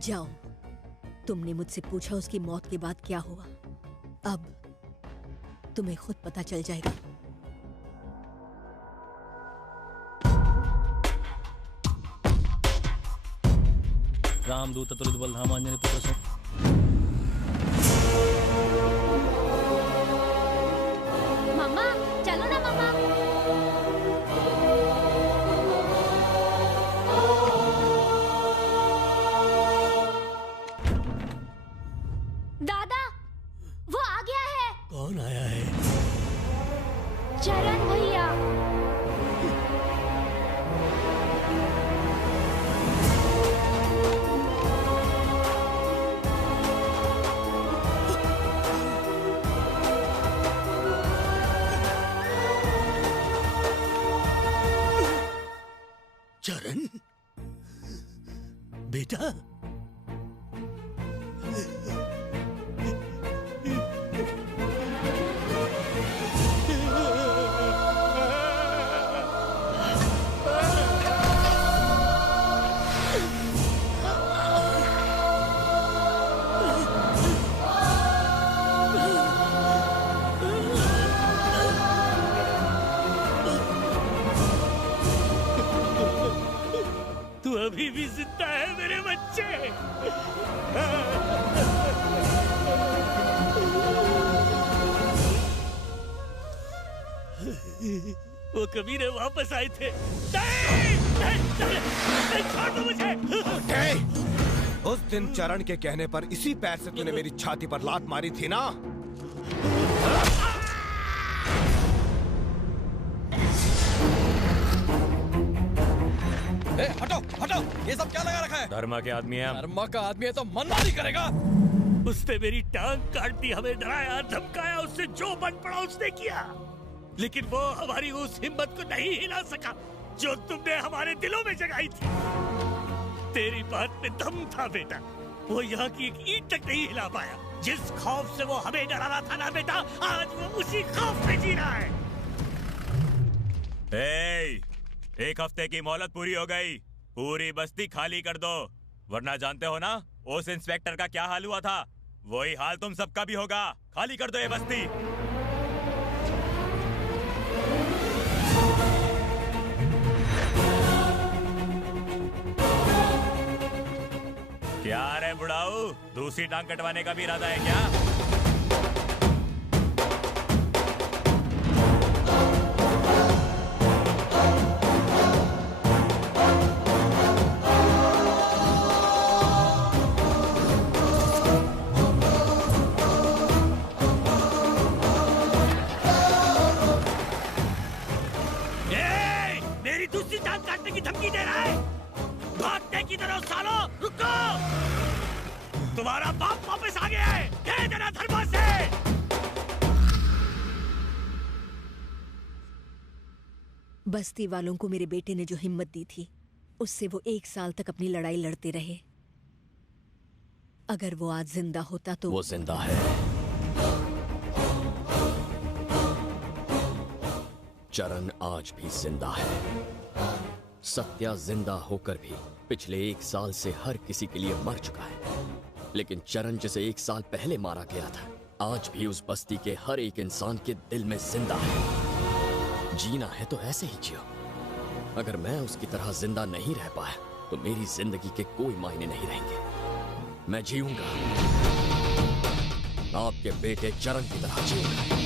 जाओ, तुमने मुझसे पूछा उसकी मौत के बाद क्या हुआ। अब तुम्हें खुद पता चल जाएगा। रामदूत अतुलित बलधाम आंजनेय पुत्र मम्मा, चलो ना मम्मा। दादा, वो आ गया है। कौन आया है? चरण भैया। चरण बेटा, तू अभी भी जिंदा है मेरे बच्चे। वो कबीरे वापस आए थे। नहीं, छोड़ दो मुझे। उस दिन चरण के कहने पर इसी पैर से तूने मेरी छाती पर लात मारी थी ना? हटो हटो, ये सब क्या लगा रखा है? धर्मा के आदमी है। धर्मा का आदमी है तो मनमानी करेगा। उसने मेरी टांग काट दी, हमें डराया धमकाया, उससे जो बन पड़ा उसने किया, लेकिन वो हमारी उस हिम्मत को नहीं हिला सका जो तुमने हमारे दिलों में जगाई थी। तेरी बात में दम था बेटा, वो यहाँ की एक ईंट तक नहीं हिला पाया। जिस खौफ से वो हमें डरा रहा था ना बेटा, आज वो उसी खौफ में जी रहा है। एक हफ्ते की मोहलत पूरी हो गई, पूरी बस्ती खाली कर दो, वरना जानते हो ना उस इंस्पेक्टर का क्या हाल हुआ था, वही हाल तुम सबका भी होगा। खाली कर दो ये बस्ती। क्या रे बुढ़ाऊ, दूसरी टांग कटवाने का भी इरादा है क्या? काटने की धमकी दे रहा है? भागने की तरह सालो, रुको! तुम्हारा बाप वापस आ गया है, कह देना धर्मा से। बस्ती वालों को मेरे बेटे ने जो हिम्मत दी थी, उससे वो 1 साल तक अपनी लड़ाई लड़ते रहे। अगर वो आज जिंदा होता तो। वो जिंदा है। चरण आज भी जिंदा है। सत्या जिंदा होकर भी पिछले 1 साल से हर किसी के लिए मर चुका है, लेकिन चरण जिसे 1 साल पहले मारा गया था, आज भी उस बस्ती के हर एक इंसान के दिल में जिंदा है। जीना है तो ऐसे ही जियो। अगर मैं उसकी तरह जिंदा नहीं रह पाया तो मेरी जिंदगी के कोई मायने नहीं रहेंगे। मैं जीऊंगा, आपके बेटे चरण की तरह जीऊंगा।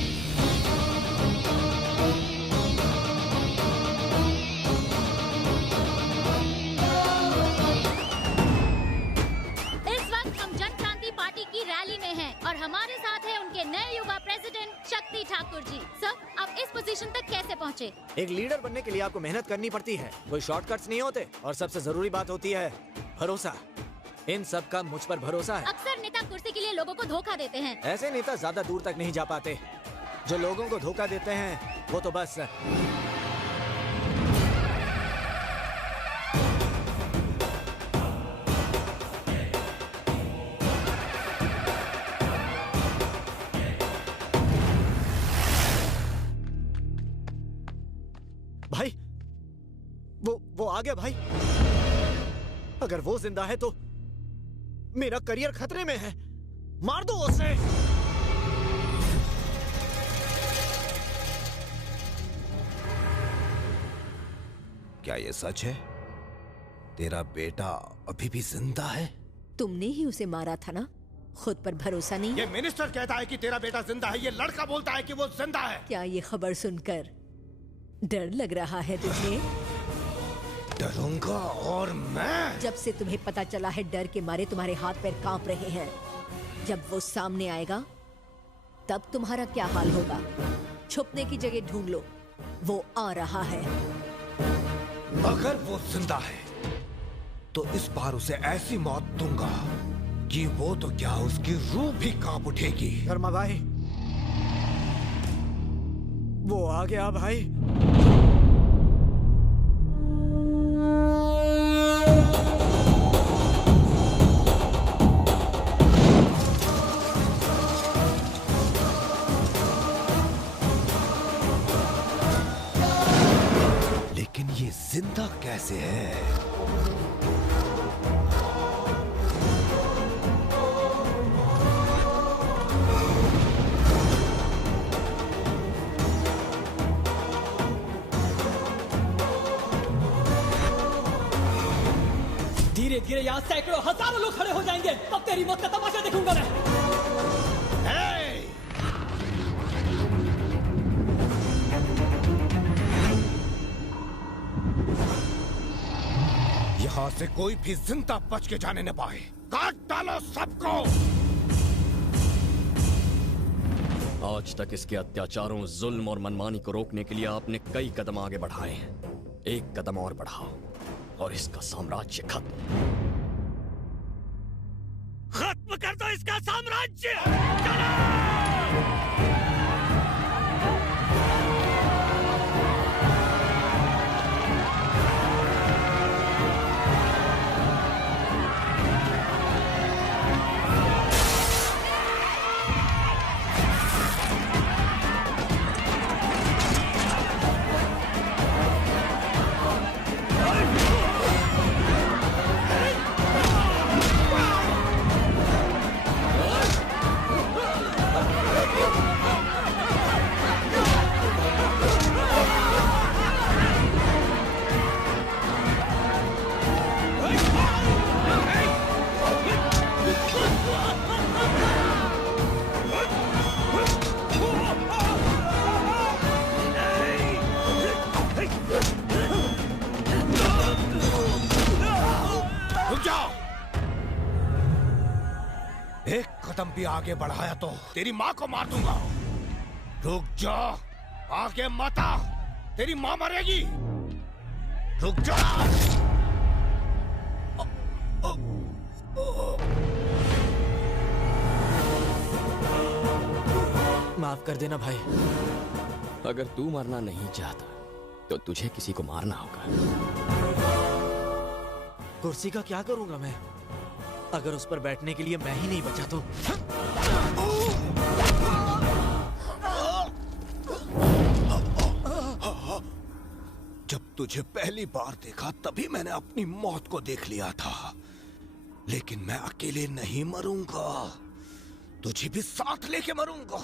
और हमारे साथ है उनके नए युवा प्रेसिडेंट शक्ति ठाकुर जी। सर, आप इस पोजीशन तक कैसे पहुँचे? एक लीडर बनने के लिए आपको मेहनत करनी पड़ती है, कोई शॉर्टकट्स नहीं होते, और सबसे जरूरी बात होती है भरोसा। इन सब का मुझ पर भरोसा है। अक्सर नेता कुर्सी के लिए लोगों को धोखा देते हैं। ऐसे नेता ज्यादा दूर तक नहीं जा पाते। जो लोगों को धोखा देते हैं वो तो बस भाई, वो आ गया भाई। अगर वो जिंदा है तो मेरा करियर खतरे में है। मार दो उसे। क्या ये सच है? तेरा बेटा अभी भी जिंदा है? तुमने ही उसे मारा था ना? खुद पर भरोसा नहीं? ये मिनिस्टर कहता है कि तेरा बेटा जिंदा है, ये लड़का बोलता है कि वो जिंदा है। क्या ये खबर सुनकर डर लग रहा है तुझे? डरूंगा और मैं। जब से तुम्हें पता चला है डर के मारे तुम्हारे हाथ पैर कांप रहे हैं। जब वो सामने आएगा तब तुम्हारा क्या हाल होगा? छुपने की जगह ढूंढ लो, वो आ रहा है। अगर वो जिंदा है तो इस बार उसे ऐसी मौत दूंगा कि वो तो क्या उसकी रूह भी कांप उठेगी। धर्मा भाई, वो आ गया भाई। लेकिन ये जिंदा कैसे है? धीरे धीरे यहाँ सैकड़ों हजारों लोग खड़े हो जाएंगे, तब तेरी मौत का तमाशा देखूंगा मैं। यहाँ से कोई भी जिंदा बच के जाने न पाए। काट डालो सबको। आज तक इसके अत्याचारों, जुल्म और मनमानी को रोकने के लिए आपने कई कदम आगे बढ़ाए हैं। एक कदम और बढ़ाओ और इसका साम्राज्य खत्म कर दो इसका साम्राज्य। एक कदम भी आगे बढ़ाया तो तेरी माँ को मार दूंगा। रुक जा, आगे मत आ, तेरी माँ मरेगी। रुक जा। माफ कर देना भाई। अगर तू मरना नहीं चाहता तो तुझे किसी को मारना होगा। कुर्सी का क्या करूंगा मैं? अगर उस पर बैठने के लिए मैं ही नहीं बचा तो। जब तुझे पहली बार देखा तभी मैंने अपनी मौत को देख लिया था, लेकिन मैं अकेले नहीं मरूंगा, तुझे भी साथ लेके मरूंगा।